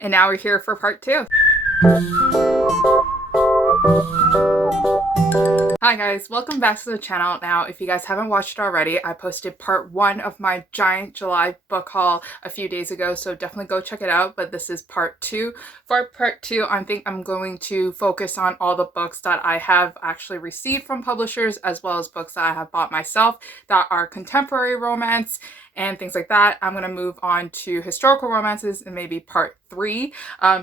And now we're here for part 2. Hi guys, welcome back to the channel. Now, if you guys haven't watched it already, I posted part 1 of my giant July book haul a few days ago, so definitely go check it out. But this is part 2. For part 2, I think I'm going to focus on all the books that I have actually received from publishers, as well as books that I have bought myself that are contemporary romance and things like that. I'm going to move on to historical romances and maybe part 3.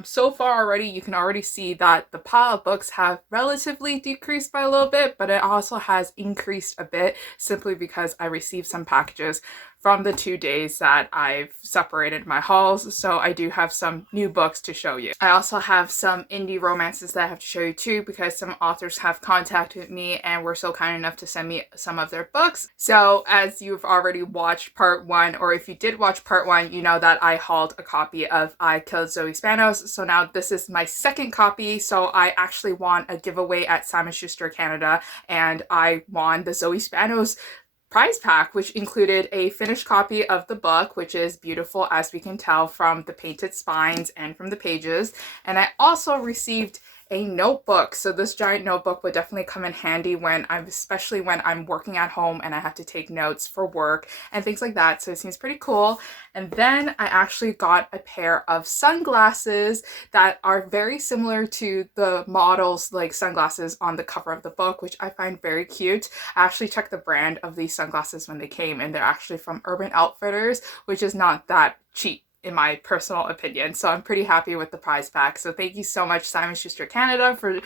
So far already, you can already see that the pile of books have relatively decreased by a little bit, but it also has increased a bit simply because I received some packages from the 2 days that I've separated my hauls, so I do have some new books to show you. I also have some indie romances that I have to show you too, because some authors have contacted me and were so kind enough to send me some of their books. So as you've already watched part 1, or if you did watch part 1, you know that I hauled a copy of I Killed Zoe Spanos. So now this is my second copy. So I actually won a giveaway at Simon Schuster Canada, and I won the Zoe Spanos prize pack, which included a finished copy of the book, which is beautiful as we can tell from the painted spines and from the pages. And I also received a notebook. So this giant notebook would definitely come in handy especially when I'm working at home and I have to take notes for work and things like that. So it seems pretty cool. And then I actually got a pair of sunglasses that are very similar to the models like sunglasses on the cover of the book, which I find very cute. I actually checked the brand of these sunglasses when they came, and they're actually from Urban Outfitters, which is not that cheap in my personal opinion. So I'm pretty happy with the prize pack. So thank you so much, Simon Schuster Canada, for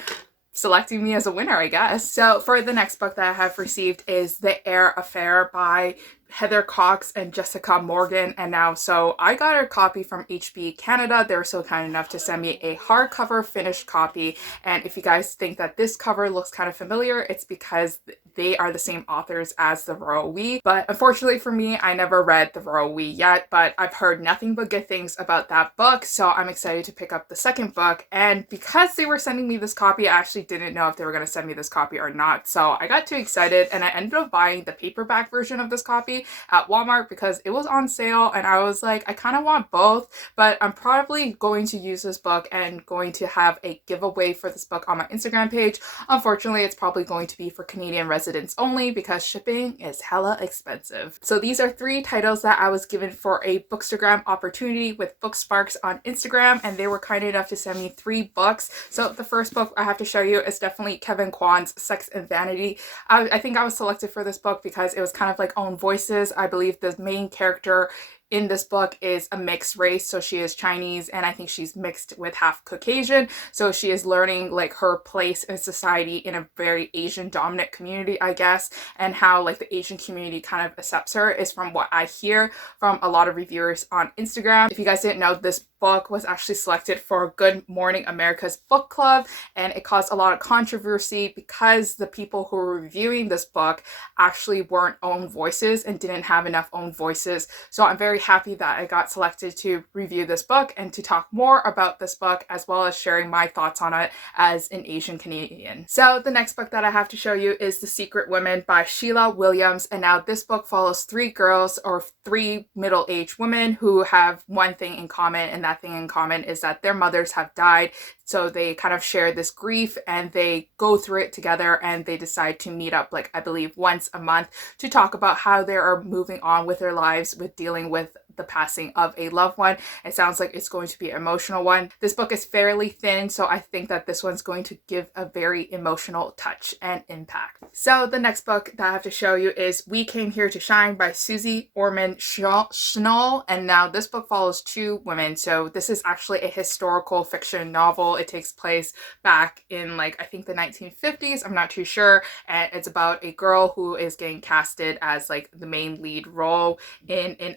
selecting me as a winner, I guess. So for the next book that I have received is The Air Affair by Heather Cox and Jessica Morgan. And now, so I got a copy from HB Canada. They were so kind enough to send me a hardcover finished copy. And if you guys think that this cover looks kind of familiar, it's because they are the same authors as The Royal We. But unfortunately for me, I never read The Royal We yet, but I've heard nothing but good things about that book. So I'm excited to pick up the second book. And because they were sending me this copy, I actually didn't know if they were going to send me this copy or not. So I got too excited and I ended up buying the paperback version of this copy at Walmart because it was on sale, and I was like, I kind of want both, but I'm probably going to use this book and going to have a giveaway for this book on my Instagram page. Unfortunately, it's probably going to be for Canadian residents only because shipping is hella expensive. So these are 3 titles that I was given for a Bookstagram opportunity with Booksparks on Instagram, and they were kind enough to send me 3 books. So the first book I have to show you is definitely Kevin Kwan's Sex and Vanity. I think I was selected for this book because it was kind of like own voices. I believe the main character in this book is a mixed race, so she is Chinese and I think she's mixed with half Caucasian, so she is learning like her place in society in a very Asian dominant community, I guess, and how like the Asian community kind of accepts her is from what I hear from a lot of reviewers on Instagram. If you guys didn't know, this book was actually selected for Good Morning America's book club, and it caused a lot of controversy because the people who were reviewing this book actually weren't own voices and didn't have enough own voices. So I'm very happy that I got selected to review this book and to talk more about this book, as well as sharing my thoughts on it as an Asian Canadian. So the next book that I have to show you is The Secret Women by Sheila Williams. And now this book follows 3 girls, or 3 middle-aged women, who have one thing in common, and that thing in common is that their mothers have died. So they kind of share this grief and they go through it together, and they decide to meet up, like I believe once a month, to talk about how they are moving on with their lives with dealing with the passing of a loved one. It sounds like it's going to be an emotional one. This book is fairly thin, so I think that this one's going to give a very emotional touch and impact. So the next book that I have to show you is We Came Here to Shine by Susie Orman Schnall. And now this book follows 2 women. So this is actually a historical fiction novel. It takes place back in like I think the 1950s. I'm not too sure. And it's about a girl who is getting casted as like the main lead role in an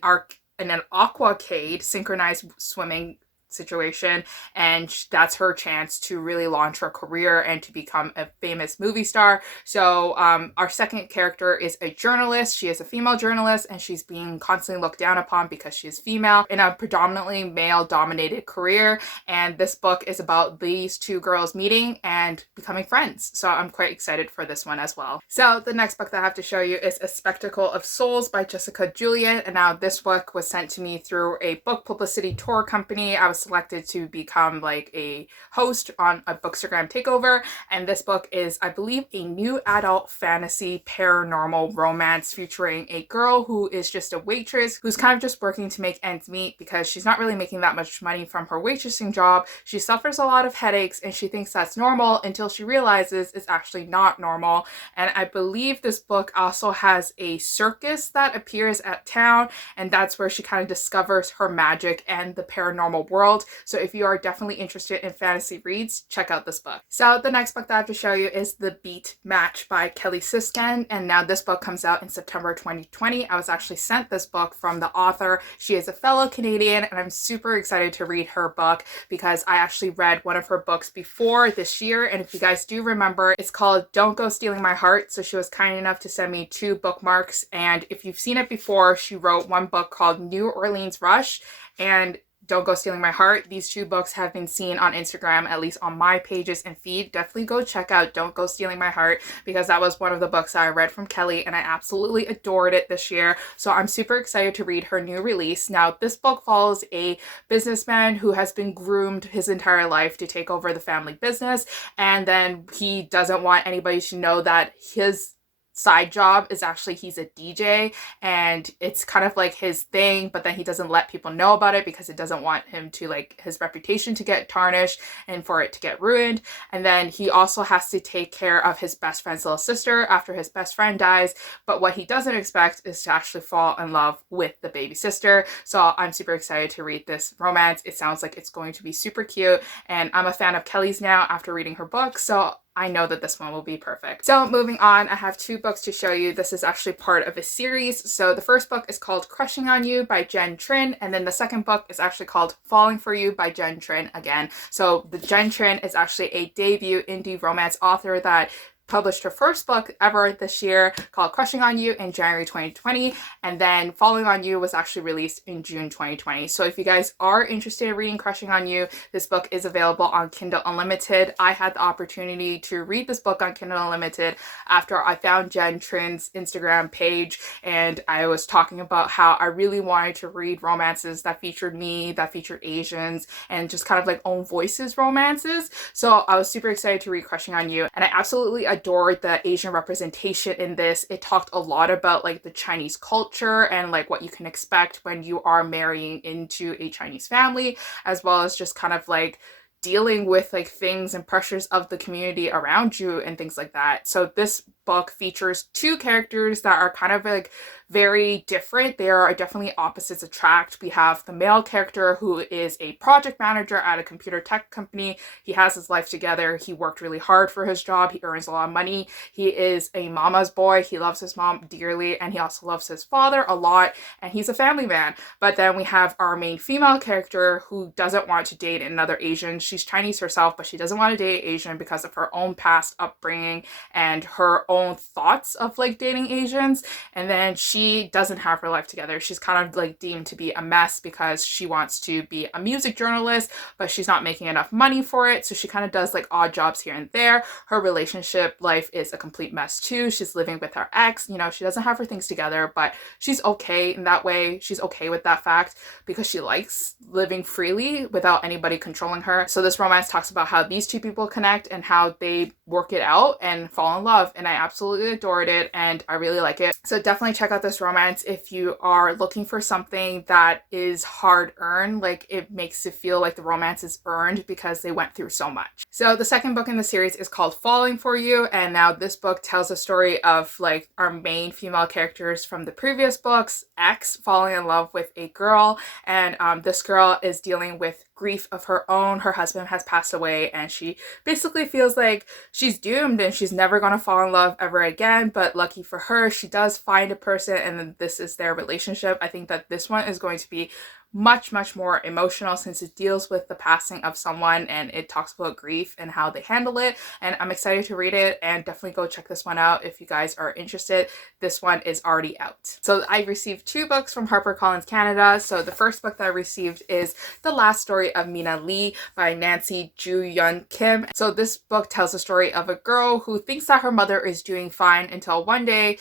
aquacade, synchronized swimming situation, and that's her chance to really launch her career and to become a famous movie star. So our second character is a journalist. She is a female journalist, and she's being constantly looked down upon because she is female in a predominantly male dominated career. And this book is about these two girls meeting and becoming friends. So I'm quite excited for this one as well. So the next book that I have to show you is A Spectacle of Souls by Jessica Julian. And now this book was sent to me through a book publicity tour company. I was selected to become like a host on a Bookstagram takeover. And this book is, I believe, a new adult fantasy paranormal romance featuring a girl who is just a waitress who's kind of just working to make ends meet because she's not really making that much money from her waitressing job. She suffers a lot of headaches and she thinks that's normal until she realizes it's actually not normal. And I believe this book also has a circus that appears at town, and that's where she kind of discovers her magic and the paranormal world. So if you are definitely interested in fantasy reads, check out this book. So the next book that I have to show you is The Beat Match by Kelly Siskin, and now this book comes out in September 2020. I was actually sent this book from the author. She is a fellow Canadian, and I'm super excited to read her book because I actually read one of her books before this year, and if you guys do remember, it's called Don't Go Stealing My Heart. So she was kind enough to send me 2 bookmarks, and if you've seen it before, she wrote one book called New Orleans Rush and Don't Go Stealing My Heart. These 2 books have been seen on Instagram, at least on my pages and feed. Definitely go check out Don't Go Stealing My Heart because that was one of the books that I read from Kelly and I absolutely adored it this year. So I'm super excited to read her new release. Now, this book follows a businessman who has been groomed his entire life to take over the family business, and then he doesn't want anybody to know that his side job is actually he's a DJ, and it's kind of like his thing, but then he doesn't let people know about it because it doesn't want him to, like, his reputation to get tarnished and for it to get ruined. And then he also has to take care of his best friend's little sister after his best friend dies, but what he doesn't expect is to actually fall in love with the baby sister. So I'm super excited to read this romance. It sounds like it's going to be super cute, and I'm a fan of Kelly's now after reading her book, so I know that this one will be perfect. So moving on, I have 2 books to show you. This is actually part of a series. So the first book is called Crushing on You by Jen Trin, and then the second book is actually called Falling for You by Jen Trin again. So the Jen Trin is actually a debut indie romance author that published her first book ever this year called Crushing on You in January 2020, and then Falling on You was actually released in June 2020. So if you guys are interested in reading Crushing on You, this book is available on Kindle Unlimited. I had the opportunity to read this book on Kindle Unlimited after I found Jen Trin's Instagram page, and I was talking about how I really wanted to read romances that featured me, that featured Asians, and just kind of like own voices romances. So I was super excited to read Crushing on You, and I absolutely adored the Asian representation in this. It talked a lot about like the Chinese culture and like what you can expect when you are marrying into a Chinese family, as well as just kind of like dealing with like things and pressures of the community around you and things like that. So this book features 2 characters that are kind of like very different. They are definitely opposites attract. We have the male character who is a project manager at a computer tech company. He has his life together. He worked really hard for his job. He earns a lot of money. He is a mama's boy. He loves his mom dearly, and he also loves his father a lot, and he's a family man. But then we have our main female character who doesn't want to date another Asian. She's Chinese herself, but she doesn't want to date Asian because of her own past upbringing and her own thoughts of like dating Asians. And then she doesn't have her life together. She's kind of like deemed to be a mess because she wants to be a music journalist, but she's not making enough money for it. So she kind of does like odd jobs here and there. Her relationship life is a complete mess too. She's living with her ex. You know, she doesn't have her things together, but she's okay in that way. She's okay with that fact because she likes living freely without anybody controlling her. So this romance talks about how these 2 people connect and how they work it out and fall in love, and I absolutely adored it and I really like it. So definitely check out this romance if you are looking for something that is hard earned. Like, it makes it feel like the romance is earned because they went through so much. So the second book in the series is called Falling for You, and now this book tells a story of like our main female characters from the previous books, ex falling in love with a girl, and this girl is dealing with grief of her own. Her husband has passed away and she basically feels like she's doomed and she's never going to fall in love ever again. But lucky for her, she does find a person, and then this is their relationship. I think that this one is going to be much more emotional since it deals with the passing of someone and it talks about grief and how they handle it, and I'm excited to read it, and definitely go check this one out if you guys are interested. This one is already out. So I received 2 books from HarperCollins Canada. So the first book that I received is The Last Story of Mina Lee by Nancy Ju-Yun Kim. So this book tells the story of a girl who thinks that her mother is doing fine until one day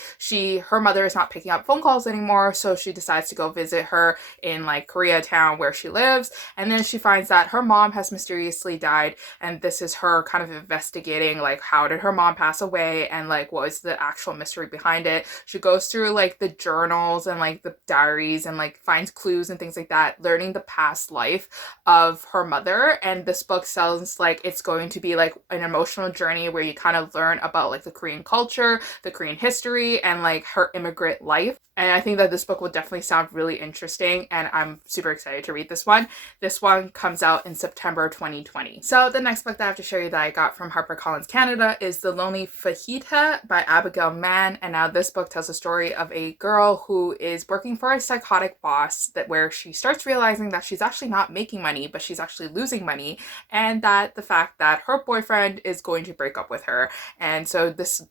her mother is not picking up phone calls anymore, so she decides to go visit her in like Korea Koreatown where she lives, and then she finds that her mom has mysteriously died, and this is her kind of investigating like how did her mom pass away and like what is the actual mystery behind it. She goes through like the journals and like the diaries and like finds clues and things like that, learning the past life of her mother. And this book sounds like it's going to be like an emotional journey where you kind of learn about like the Korean culture, the Korean history, and like her immigrant life. And I think that this book will definitely sound really interesting, and I'm super excited to read this one. This one comes out in September 2020. So the next book that I have to show you that I got from HarperCollins Canada is The Lonely Fajita by Abigail Mann. And now this book tells the story of a girl who is working for a psychotic boss where she starts realizing that she's actually not making money, but she's actually losing money, and that the fact that her boyfriend is going to break up with her. And so this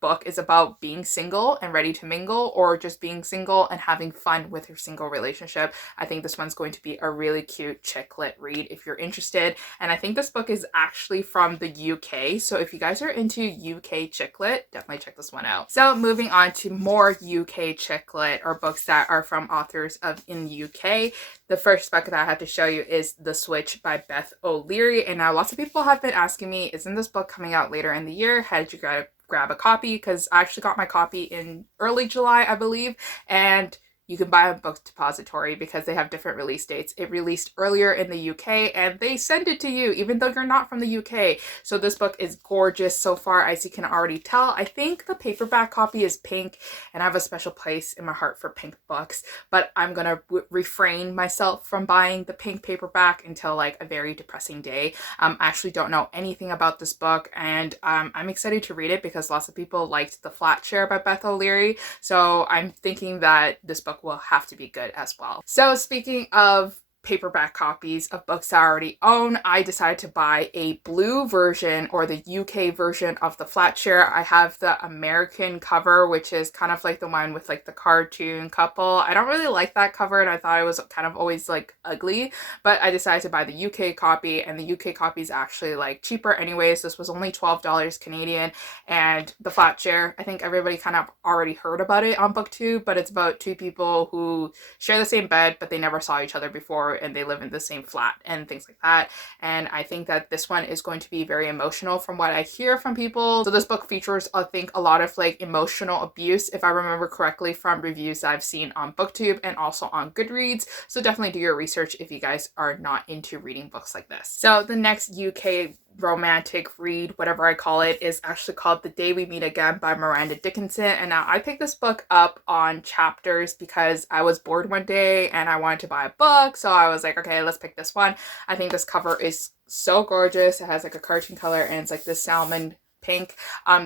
book is about being single and ready to mingle, or just being single and having fun with your single relationship. I think this one's going to be a really cute chick lit read if you're interested. And I think this book is actually from the UK, so if you guys are into UK chick lit, definitely check this one out. So moving on to more UK chick lit, or books that are from authors in the UK. The first book that I have to show you is The Switch by Beth O'Leary. And now lots of people have been asking me, isn't this book coming out later in the year? How did you grab a copy? Because I actually got my copy in early July, I believe, and you can buy a Book Depository because they have different release dates. It released earlier in the UK and they send it to you even though you're not from the UK. So this book is gorgeous so far, as you can already tell. I think the paperback copy is pink, and I have a special place in my heart for pink books, but I'm gonna refrain myself from buying the pink paperback until like a very depressing day. I actually don't know anything about this book, and I'm excited to read it because lots of people liked The Flat Share by Beth O'Leary, so I'm thinking that this book will have to be good as well. So speaking of paperback copies of books I already own, I decided to buy a blue version, or the UK version, of The Flat Share. I have the American cover, which is kind of like the one with like the cartoon couple. I don't really like that cover, and I thought it was kind of always like ugly, but I decided to buy the UK copy, and the UK copy is actually like cheaper anyways. This was only $12 Canadian. And The Flat Share, I think everybody kind of already heard about it on BookTube, but it's about two people who share the same bed, but they never saw each other before, and they live in the same flat and things like that. And I think that this one is going to be very emotional from what I hear from people. So this book features, I think, a lot of like emotional abuse, if I remember correctly, from reviews that I've seen on BookTube and also on Goodreads. So definitely do your research if you guys are not into reading books like this. So the next UK romantic read, whatever I call it, is actually called The Day We Meet Again by Miranda Dickinson. And now I picked this book up on Chapters because I was bored one day and I wanted to buy a book, so I was like, okay, let's pick this one. I think this cover is so gorgeous. It has like a cartoon color and it's like this salmon pink.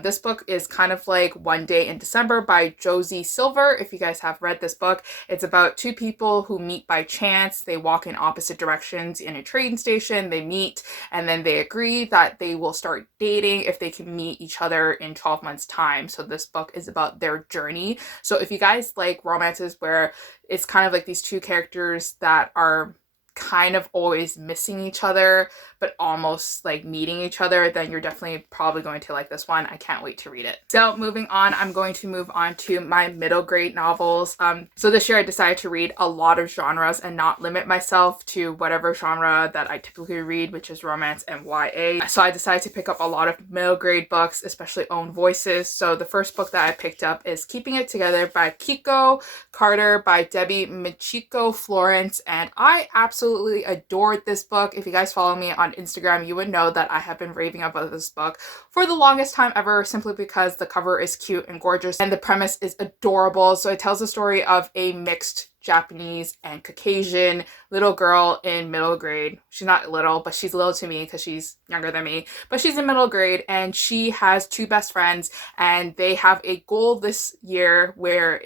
This book is kind of like One Day in December by Josie Silver. If you guys have read this book, it's about two people who meet by chance. They walk in opposite directions in a train station. They meet and then they agree that they will start dating if they can meet each other in 12 months time. So this book is about their journey. So if you guys like romances where it's kind of like these two characters that are kind of always missing each other but almost like meeting each other, then you're definitely probably going to like this one. I can't wait to read it. So moving on, I'm going to move on to my middle grade novels. So this year I decided to read a lot of genres and not limit myself to whatever genre that I typically read, which is romance and YA. So I decided to pick up a lot of middle grade books, especially own voices. So the first book that I picked up is Keeping It Together by Kiko Carter by Debbie Michiko Florence, and I absolutely adored this book. If you guys follow me on Instagram, you would know that I have been raving about this book for the longest time ever, simply because the cover is cute and gorgeous and the premise is adorable. So it tells the story of a mixed Japanese and Caucasian little girl in middle grade. She's not little, but she's little to me because she's younger than me, but she's in middle grade, and she has two best friends, and they have a goal this year where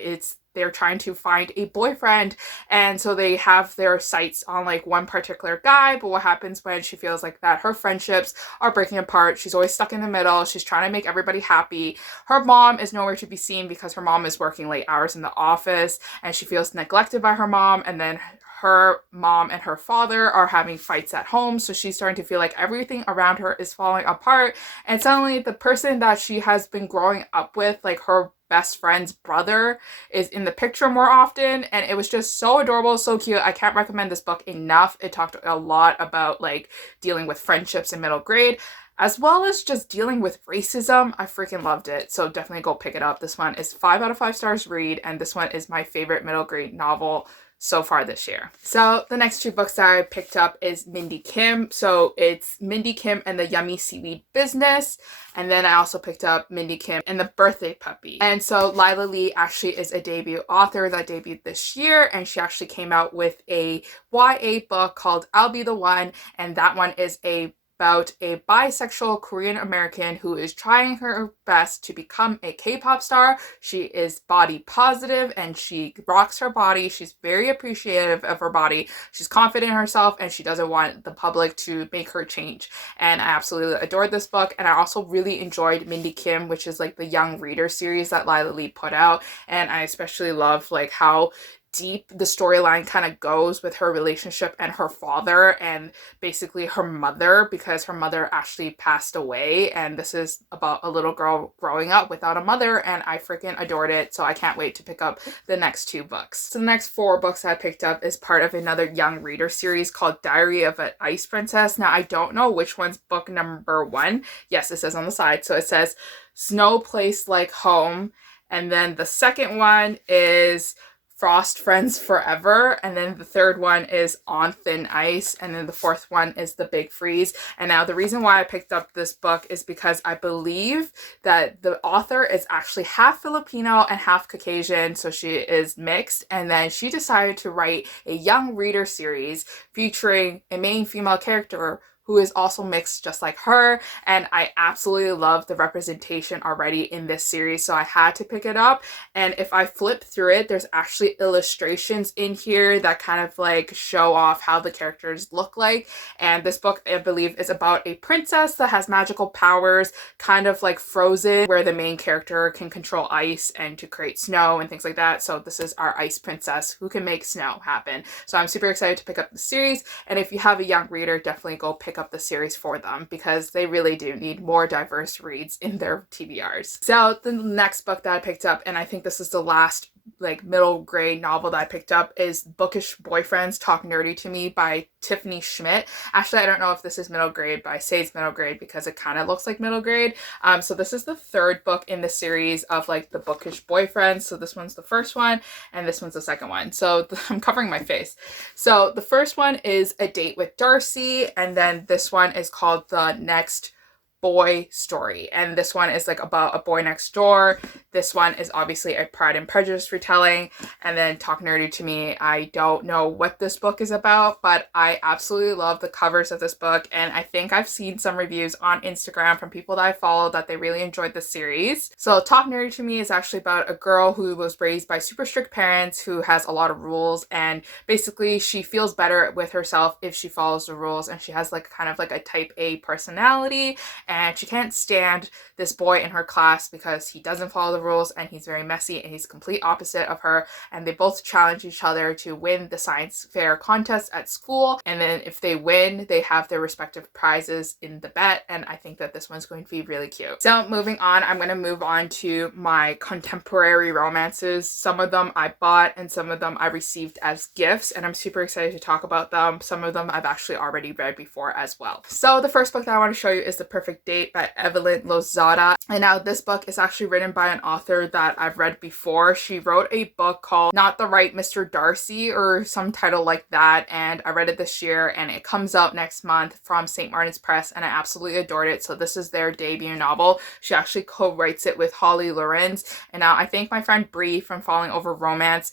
they're trying to find a boyfriend. And so they have their sights on like one particular guy, but what happens when she feels like that her friendships are breaking apart? She's always stuck in the middle. She's trying to make everybody happy. Her mom is nowhere to be seen because her mom is working late hours in the office, and she feels neglected by her mom. And then her mom and her father are having fights at home, so she's starting to feel like everything around her is falling apart, and suddenly the person that she has been growing up with, like her best friend's brother, is in the picture more often, and it was just so adorable, so cute. I can't recommend this book enough. It talked a lot about like dealing with friendships in middle grade, as well as just dealing with racism. I freaking loved it, so definitely go pick it up. This one is 5 out of 5 stars read, and this one is my favorite middle grade novel so far this year. So the next two books that I picked up is Mindy Kim. So it's Mindy Kim and the Yummy Seaweed Business. And then I also picked up Mindy Kim and the Birthday Puppy. And so Lila Lee actually is a debut author that debuted this year, and she actually came out with a YA book called I'll Be the One, and that one is about a bisexual Korean American who is trying her best to become a K-pop star. She is body positive and she rocks her body. She's very appreciative of her body. She's confident in herself and she doesn't want the public to make her change. And I absolutely adored this book. And I also really enjoyed Mindy Kim, which is like the young reader series that Lila Lee put out. And I especially love like how deep the storyline kind of goes with her relationship and her father and basically her mother, because her mother actually passed away, and this is about a little girl growing up without a mother, and I freaking adored it. So I can't wait to pick up the next two books. So the next 4 books I picked up is part of another young reader series called Diary of an Ice Princess. Now I don't know which one's book number 1. Yes, it says on the side. So it says Snow Place Like Home, and then the second one is Frost Friends Forever, and then the third one is On Thin Ice, and then the fourth one is The Big Freeze. And now the reason why I picked up this book is because I believe that the author is actually half Filipino and half Caucasian, so she is mixed, and then she decided to write a young reader series featuring a main female character who is also mixed just like her, and I absolutely love the representation already in this series, so I had to pick it up. And if I flip through it, there's actually illustrations in here that kind of like show off how the characters look like. And this book, I believe, is about a princess that has magical powers, kind of like Frozen, where the main character can control ice and to create snow and things like that. So this is our ice princess who can make snow happen. So I'm super excited to pick up the series, and if you have a young reader, definitely go pick up the series for them, because they really do need more diverse reads in their TBRs. So the next book that I picked up, and I think this is the last like middle grade novel that I picked up, is Bookish Boyfriends Talk Nerdy to Me by Tiffany Schmidt. Actually, I don't know if this is middle grade, but I say it's middle grade because it kind of looks like middle grade. So this is the 3rd book in the series of like the Bookish Boyfriends. So this one's the first one and this one's the second one. So I'm covering my face. So the first one is A Date with Darcy, and then this one is called The Next Boy Story, and this one is like about a boy next door. This one is obviously a Pride and Prejudice retelling. And then Talk Nerdy to Me, I don't know what this book is about, but I absolutely love the covers of this book, and I think I've seen some reviews on Instagram from people that I follow that they really enjoyed the series. So Talk Nerdy to Me is actually about a girl who was raised by super strict parents who has a lot of rules, and basically she feels better with herself if she follows the rules, and she has like kind of like a type A personality, and she can't stand this boy in her class because he doesn't follow the rules and he's very messy and he's complete opposite of her, and they both challenge each other to win the science fair contest at school, and then if they win they have their respective prizes in the bet, and I think that this one's going to be really cute. So moving on, I'm going to move on to my contemporary romances. Some of them I bought and some of them I received as gifts, and I'm super excited to talk about them. Some of them I've actually already read before as well. So the first book that I want to show you is The Perfect Date by Evelyn Lozada, and now this book is actually written by an author that I've read before. She wrote a book called Not the Right Mr. Darcy or some title like that, and I read it this year, and it comes out next month from St. Martin's Press, and I absolutely adored it. So this is their debut novel. She actually co-writes it with Holly Lorenz, and now I think my friend Bree from Falling Over Romance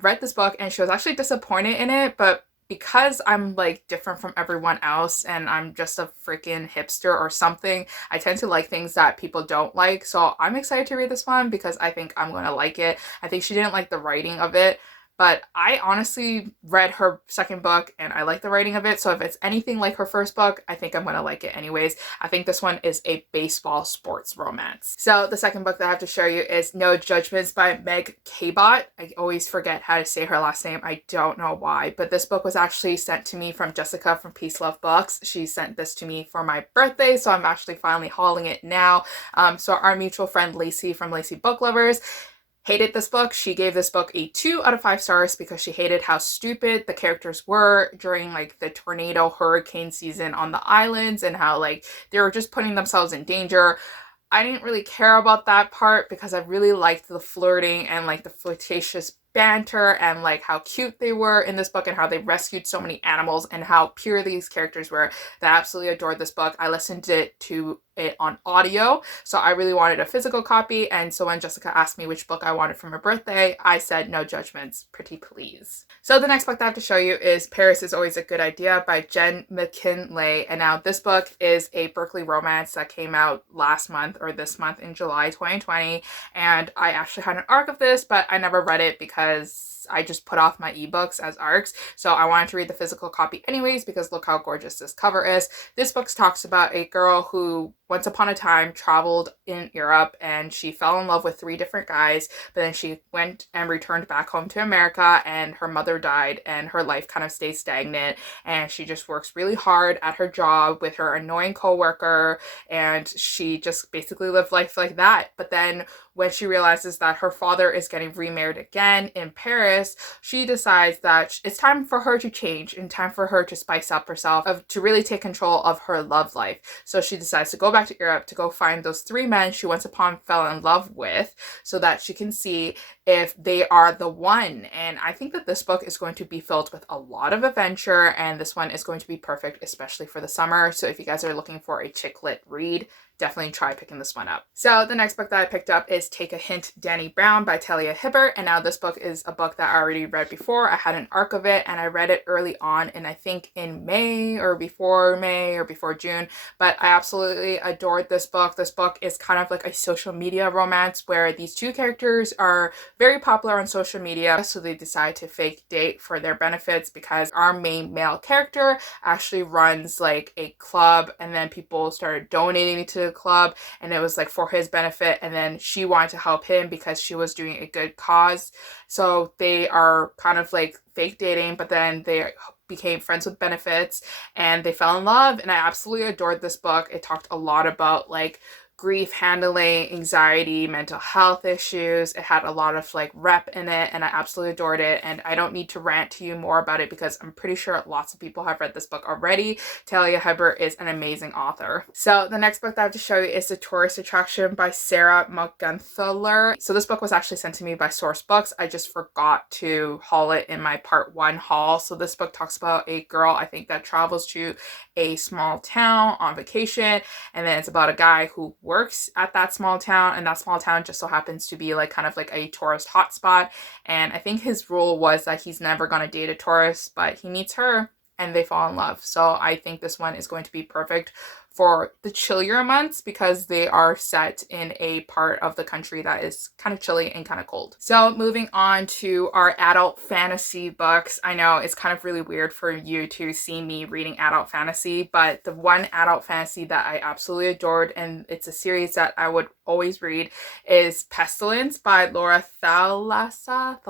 read this book and she was actually disappointed in it, but because I'm like different from everyone else and I'm just a freaking hipster or something, I tend to like things that people don't like. So I'm excited to read this one because I think I'm going to like it. I think she didn't like the writing of it, but I honestly read her second book and I like the writing of it. So if it's anything like her first book, I think I'm gonna like it anyways. I think this one is a baseball sports romance. So the second book that I have to show you is No Judgments by Meg Cabot. I always forget how to say her last name. I don't know why, but this book was actually sent to me from Jessica from Peace Love Books. She sent this to me for my birthday, so I'm actually finally hauling it now. So our mutual friend Lacey from Lacey Book Lovers hated this book. She gave this book a 2 out of 5 stars because she hated how stupid the characters were during like the tornado hurricane season on the islands and how like they were just putting themselves in danger. I didn't really care about that part because I really liked the flirting and like the flirtatious banter and like how cute they were in this book and how they rescued so many animals and how pure these characters were. That I absolutely adored this book. I listened to it on audio, so I really wanted a physical copy, and so when Jessica asked me which book I wanted for my birthday, I said No Judgments, pretty please. So the next book that I have to show you is Paris is Always a Good Idea by Jen McKinley, and now this book is a Berkeley romance that came out last month or this month in July 2020, and I actually had an arc of this, but I never read it because I just put off my ebooks as arcs, so I wanted to read the physical copy anyways because look how gorgeous this cover is. This book talks about a girl who once upon a time traveled in Europe and she fell in love with 3 different guys, but then she went and returned back home to America and her mother died and her life kind of stays stagnant, and she just works really hard at her job with her annoying coworker, and she just basically lived life like that. But then when she realizes that her father is getting remarried again in Paris, she decides that it's time for her to change and time for her to spice up herself, to really take control of her love life. So she decides to go back to Europe to go find those 3 men she once upon fell in love with so that she can see if they are the one. And I think that this book is going to be filled with a lot of adventure, and this one is going to be perfect, especially for the summer. So if you guys are looking for a chick lit read, definitely try picking this one up. So the next book that I picked up is Take a Hint, Dani Brown by Talia Hibbert, and now this book is a book that I already read before. I had an arc of it and I read it early on, and I think in May or before June, but I absolutely adored this book. This book is kind of like a social media romance where these 2 characters are very popular on social media, so they decide to fake date for their benefits because our main male character actually runs like a club, and then people started donating to club and it was like for his benefit, and then she wanted to help him because she was doing a good cause. So they are kind of like fake dating, but then they became friends with benefits and they fell in love, and I absolutely adored this book. It talked a lot about like grief handling, anxiety, mental health issues. It had a lot of like rep in it, and I absolutely adored it. And I don't need to rant to you more about it because I'm pretty sure lots of people have read this book already. Talia Hibbert is an amazing author. So the next book that I have to show you is The Tourist Attraction by Sarah McGunther. So this book was actually sent to me by Source Books. I just forgot to haul it in my part 1 haul. So this book talks about a girl, I think, that travels to a small town on vacation, and then it's about a guy who works at that small town, and that small town just so happens to be like kind of like a tourist hotspot, and I think his rule was that he's never going to date a tourist, but he meets her and they fall in love. So I think this one is going to be perfect for the chillier months because they are set in a part of the country that is kind of chilly and kind of cold. So moving on to our adult fantasy books. I know it's kind of really weird for you to see me reading adult fantasy, but the one adult fantasy that I absolutely adored, and it's a series that I would always read, is Pestilence by Laura Thalassa.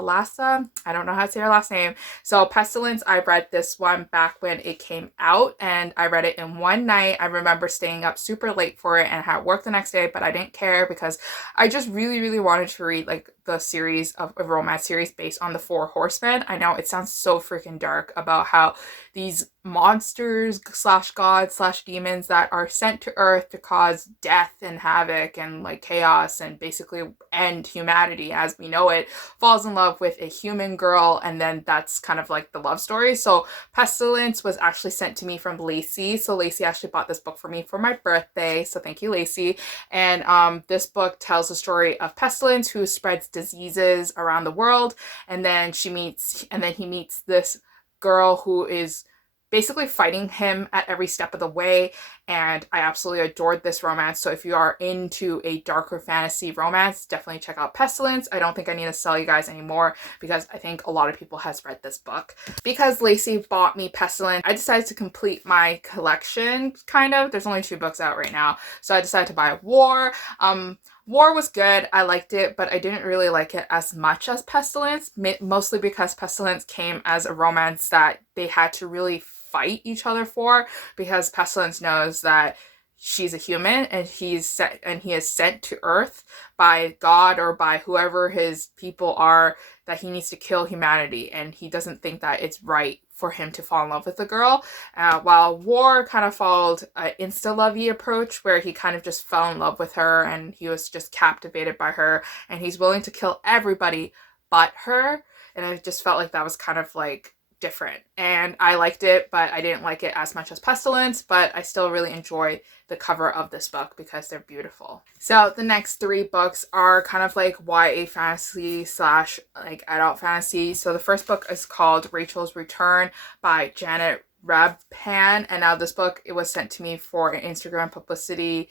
I don't know how to say her last name. So Pestilence, I read this one back when it came out, and I read it in one night. I remember staying up super late for it and had work the next day, but I didn't care because I just really wanted to read like the series of a romance series based on the 4 Horsemen. I know it sounds so freaking dark about how these monsters slash gods slash demons that are sent to Earth to cause death and havoc and like chaos and basically end humanity as we know it, falls in love with a human girl, and then that's kind of like the love story. So Pestilence was actually sent to me from Lacey. So Lacey actually bought this book for me for my birthday, so thank you, Lacey. And this book tells the story of Pestilence, who spreads diseases around the world, and then he meets this girl who is basically fighting him at every step of the way, and I absolutely adored this romance. So if you are into a darker fantasy romance, definitely check out Pestilence. I don't think I need to sell you guys anymore because I think a lot of people has read this book. Because Lacey bought me Pestilence, I decided to complete my collection, kind of. There's only 2 books out right now, so I decided to buy War. War was good. I liked it, but I didn't really like it as much as Pestilence, mostly because Pestilence came as a romance that they had to really fight each other for, because Pestilence knows that she's a human and he is sent to Earth by God or by whoever his people are, that he needs to kill humanity, and he doesn't think that it's right for him to fall in love with the girl, while War kind of followed an insta-lovey approach where he kind of just fell in love with her and he was just captivated by her and he's willing to kill everybody but her, and I just felt like that was kind of like different, and I liked it, but I didn't like it as much as Pestilence, but I still really enjoy the cover of this book because they're beautiful. So the next 3 books are kind of like YA fantasy slash like adult fantasy. So the first book is called Rachel's Return by Janet Rabpan, and now this book, it was sent to me for an Instagram publicity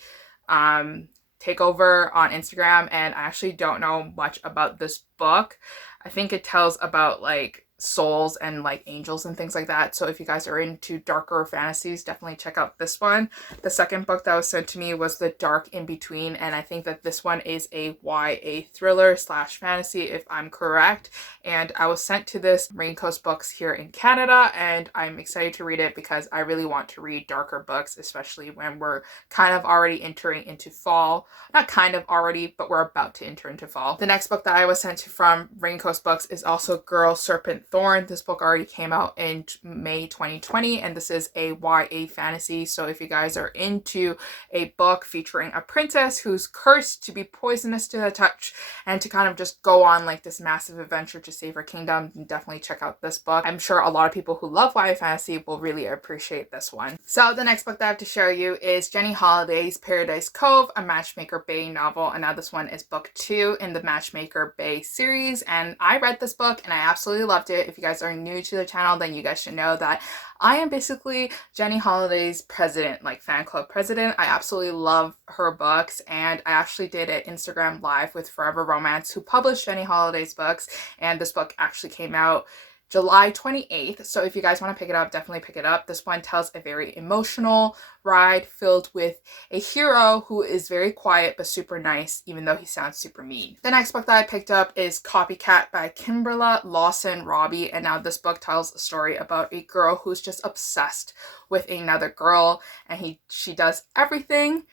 takeover on Instagram, and I actually don't know much about this book. I think it tells about like souls and like angels and things like that. So if you guys are into darker fantasies, definitely check out this one. The second book that was sent to me was The Dark in Between, and I think that this one is a YA thriller slash fantasy if I'm correct, and I was sent to this Raincoast Books here in Canada, and I'm excited to read it because I really want to read darker books, especially when we're kind of already entering into fall. Not kind of already, but we're about to enter into fall. The next book that I was sent to from Raincoast Books is also Girl Serpent Thorn. This book already came out in May 2020, and this is a YA fantasy. So if you guys are into a book featuring a princess who's cursed to be poisonous to the touch and to kind of just go on like this massive adventure to save her kingdom, then definitely check out this book. I'm sure a lot of people who love YA fantasy will really appreciate this one. So the next book that I have to show you is Jenny Holiday's Paradise Cove, a Matchmaker Bay novel, and now this one is book 2 in the Matchmaker Bay series, and I read this book and I absolutely loved it. If you guys are new to the channel, then you guys should know that I am basically Jenny Holiday's president, like fan club president. I absolutely love her books, and I actually did an Instagram live with Forever Romance, who published Jenny Holiday's books, and this book actually came out July 28th. So if you guys want to pick it up, definitely pick it up. This one tells a very emotional ride filled with a hero who is very quiet but super nice, even though he sounds super mean. The next book that I picked up is Copycat by Kimberla Lawson Robbie, and now this book tells a story about a girl who's just obsessed with another girl, and she does everything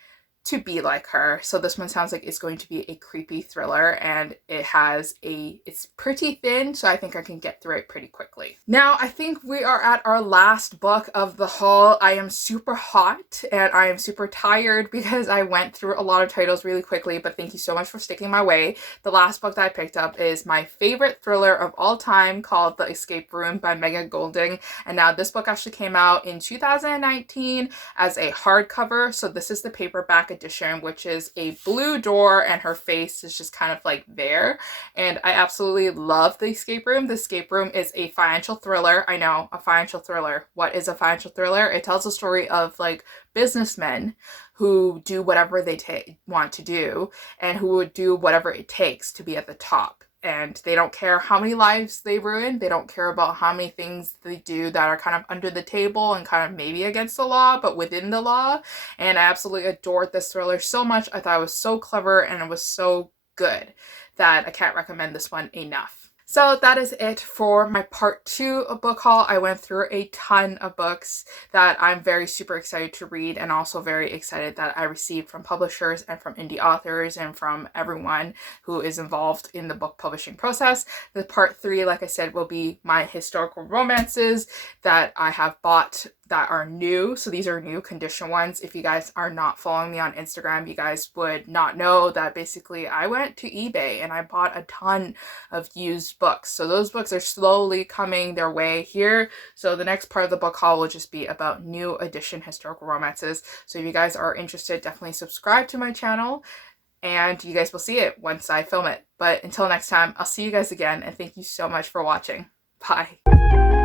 to be like her. So this one sounds like it's going to be a creepy thriller, and it's pretty thin, so I think I can get through it pretty quickly. Now I think we are at our last book of the haul. I am super hot and I am super tired because I went through a lot of titles really quickly, but thank you so much for sticking my way. The last book that I picked up is my favorite thriller of all time, called The Escape Room by Megan Golding, and now this book actually came out in 2019 as a hardcover. So this is the paperback edition, which is a blue door and her face is just kind of like there, and I absolutely love The Escape Room. The Escape Room is a financial thriller. I know, a financial thriller. What is a financial thriller? It tells a story of like businessmen who do whatever they want to do and who would do whatever it takes to be at the top. And they don't care how many lives they ruin. They don't care about how many things they do that are kind of under the table and kind of maybe against the law, but within the law. And I absolutely adored this thriller so much. I thought it was so clever and it was so good that I can't recommend this one enough. So that is it for my part 2 of book haul. I went through a ton of books that I'm very super excited to read, and also very excited that I received from publishers and from indie authors and from everyone who is involved in the book publishing process. The part 3, like I said, will be my historical romances that I have bought that are new. So these are new condition ones. If you guys are not following me on Instagram, you guys would not know that basically I went to eBay and I bought a ton of used books. So those books are slowly coming their way here. So the next part of the book haul will just be about new edition historical romances. So if you guys are interested, definitely subscribe to my channel, and you guys will see it once I film it. But until next time, I'll see you guys again, and thank you so much for watching. Bye.